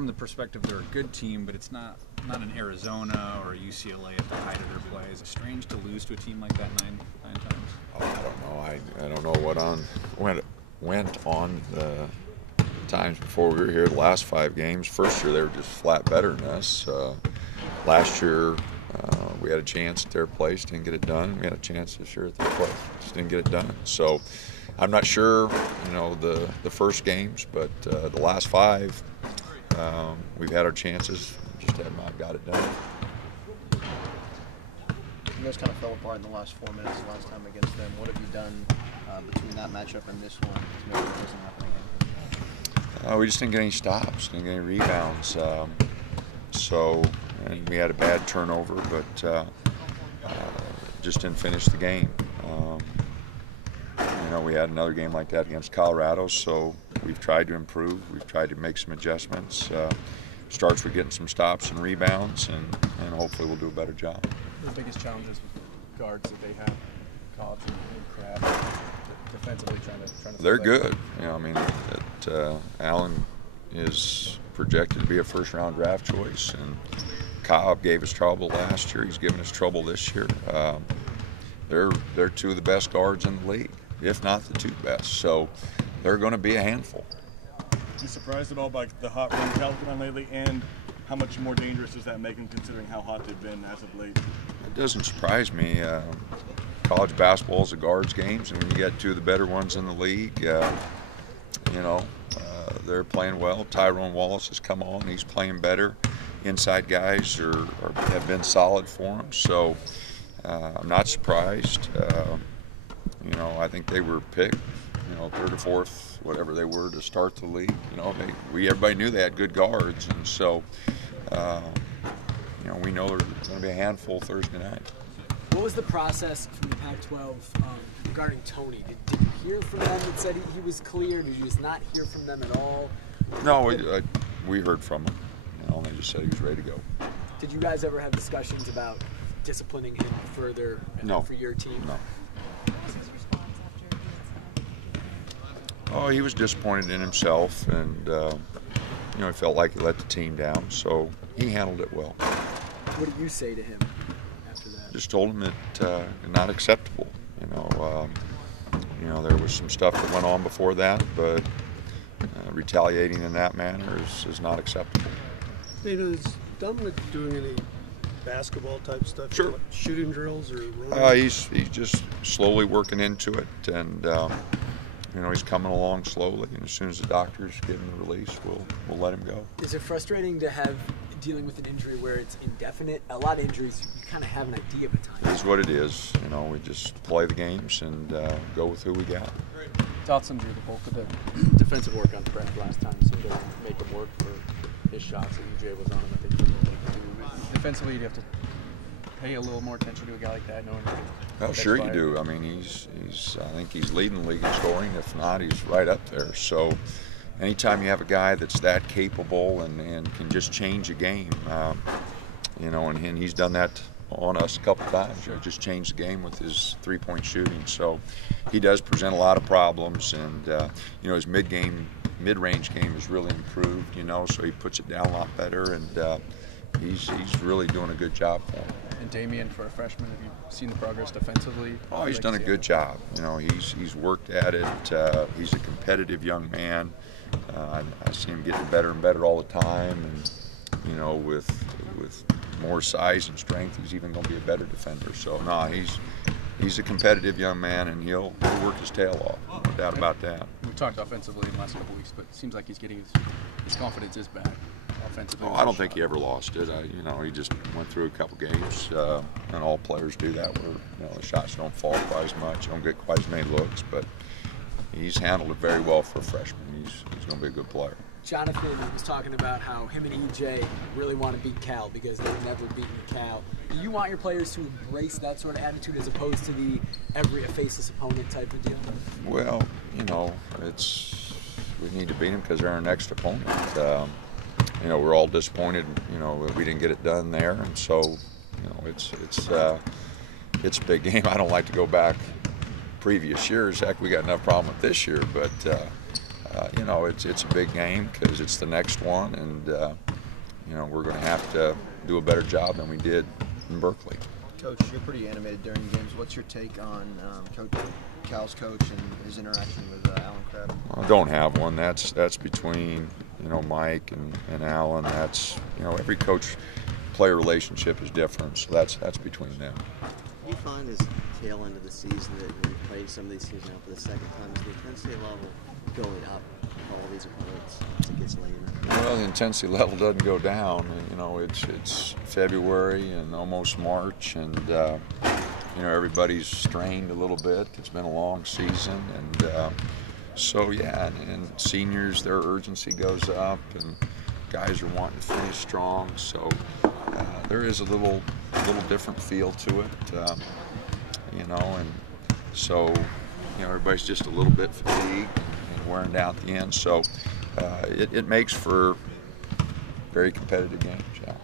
from the perspective they're a good team, but it's not an Arizona or a UCLA at the height of their play. Is it strange to lose to a team like that nine times? Oh, I don't know. I don't know what went on the times before we were here. The last 5 games. First year they were just flat better than us. Last year we had a chance at their place, didn't get it done. We had a chance this year at their place, just didn't get it done. So I'm not sure, the first games, but the last 5, we've had our chances, just have not got it done. You guys kind of fell apart in the last 4 minutes the last time against them. What have you done between that matchup and this one to make sure it doesn't happen again? We just didn't get any stops, didn't get any rebounds. And we had a bad turnover, but just didn't finish the game. We had another game like that against Colorado, so we've tried to improve. We've tried to make some adjustments. Starts with getting some stops and rebounds, and hopefully we'll do a better job. The biggest challenges with guards that they have, Cobbs and Crab, defensively trying to. They're good. Allen is projected to be a first-round draft choice, and Cobb gave us trouble last year. He's given us trouble this year. They're 2 of the best guards in the league, if not the 2 best. So they're going to be a handful. You surprised at all by the hot run Cal's been on lately, and how much more dangerous does that make them considering how hot they've been as of late? It doesn't surprise me. College basketball is a guards games, and when you get 2 of the better ones in the league, they're playing well. Tyrone Wallace has come on; he's playing better. Inside guys have been solid for him, so I'm not surprised. I think they were picked, 3rd or 4th, whatever they were, to start the league. Everybody knew they had good guards, and so we know they're going to be a handful Thursday night. What was the process from the Pac-12 regarding Tony? Did you hear from them that said he was clear? Did you just not hear from them at all? No, we heard from him. They just said he was ready to go. Did you guys ever have discussions about disciplining him further for your team? No. What was his response after he Oh, he was disappointed in himself, and he felt like he let the team down. So he handled it well. What did you say to him after that? Just told him that not acceptable. There was some stuff that went on before that, but retaliating in that manner is not acceptable. Is Dominic doing any basketball type stuff? Sure. Like shooting drills or rolling? He's just slowly working into it, and he's coming along slowly. And as soon as the doctors give him the release, we'll let him go. Is it frustrating to have dealing with an injury where it's indefinite? A lot of injuries, you kind of have an idea of a time. It is what it is. We just play the games and go with who we got. Dotson drew the bulk of the defensive work on Brad last time. Seemed to make him work for his shots, and UJ was on him. I think defensively, you'd have to pay a little more attention to a guy like that, knowing. Oh, sure you do. I think he's leading the league in scoring. If not, he's right up there. So, anytime you have a guy that's that capable and can just change a game, and he's done that on us a couple times. Just changed the game with his 3-point shooting. So, he does present a lot of problems, and his mid-range game has really improved. So he puts it down a lot better, and he's really doing a good job for him. And Damian, for a freshman, have you seen the progress defensively? Oh, he's done a good job. He's worked at it. He's a competitive young man. I see him getting better and better all the time, and with more size and strength, he's even going to be a better defender. So he's a competitive young man, and he'll work his tail off. No doubt about that. We've talked offensively in the last couple of weeks, but it seems like he's getting his confidence is back offensively. Oh, I don't think he ever lost it. He just went through a couple games, and all players do that, where the shots don't fall quite as much, don't get quite as many looks, but he's handled it very well for a freshman. He's going to be a good player. Jonathan was talking about how him and EJ really want to beat Cal because they've never beaten Cal. Do you want your players to embrace that sort of attitude as opposed to the every faceless opponent type of deal? Well, we need to beat them because they're our next opponent. We're all disappointed, we didn't get it done there, and so, it's a big game. I don't like to go back previous years. Heck, we got enough problem with this year, but you know, it's a big game because it's the next one, and you know, we're going to have to do a better job than we did in Berkeley. Coach, you're pretty animated during games. What's your take on Cal's coach and his interaction with Alan Crabbe? I don't have one. That's between, you know, Mike and Alan. That's, you know, every coach-player relationship is different, so that's between them. Do you find this tail end of the season that when you're playing some of these teams now for the second time, is the intensity level going up with all these opponents as it gets later? Well, the intensity level doesn't go down. You know, it's February and almost March, and you know, everybody's strained a little bit. It's been a long season, and so yeah, and seniors, their urgency goes up, and guys are wanting to finish strong. So there is a little different feel to it, you know, and so you know, everybody's just a little bit fatigued and wearing down at the end. So it makes for very competitive games. Yeah.